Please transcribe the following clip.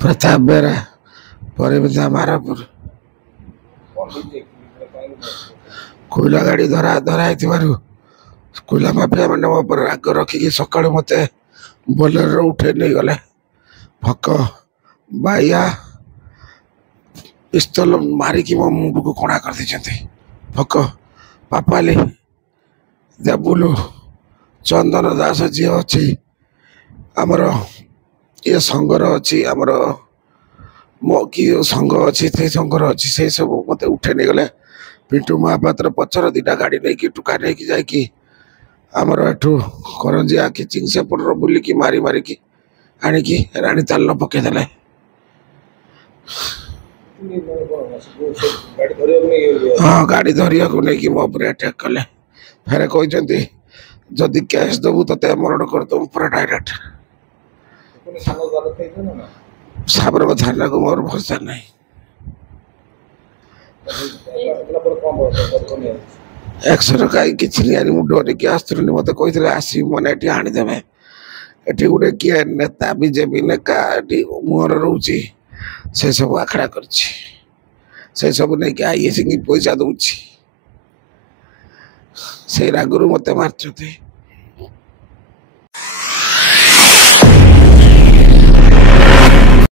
प्रताप बेरा परिमिता मारापुर कोईला गाड़ी धरा धराई कोईला माफिया मैंने मो पर राग रखिकी सका मत बोलेर उठे नहीं गले फक बाइया पिस्तल मारिकी मो मुंड को कणा कर दी फक पापाली देबुलु चंदन दास जी अच्छी आमर ये संगर अच्छी आमर मो कि संघ अच्छी से संघर अच्छी से सब मत उठे नहीं गले पिंटू महापात्र पचर दीटा गाड़ी नहीं टुका नहीं जाकि आमर एठू करंजिया कि चिंगसेपुर बुलिकी मारी मारिकी आणिकी राणी ताल पकईदे हाँ गाड़ी धरिया को नहीं मो अटैक कले फेरे कहते जदि कैश दबु ते मरण करदे पूरा डायरेक्ट साबर थाना को मोर भरोसा नहीं एक्सर कहीं किसी नहीं मुझे डरिकी आसुनी मत कही आस मैंने ये आनीदे ये गोटे किए नेता बीजेपी नेता मुहर रोचे से सब आखड़ा कर सब नहीं आईएस पैसा दौर से रागर मत मार्च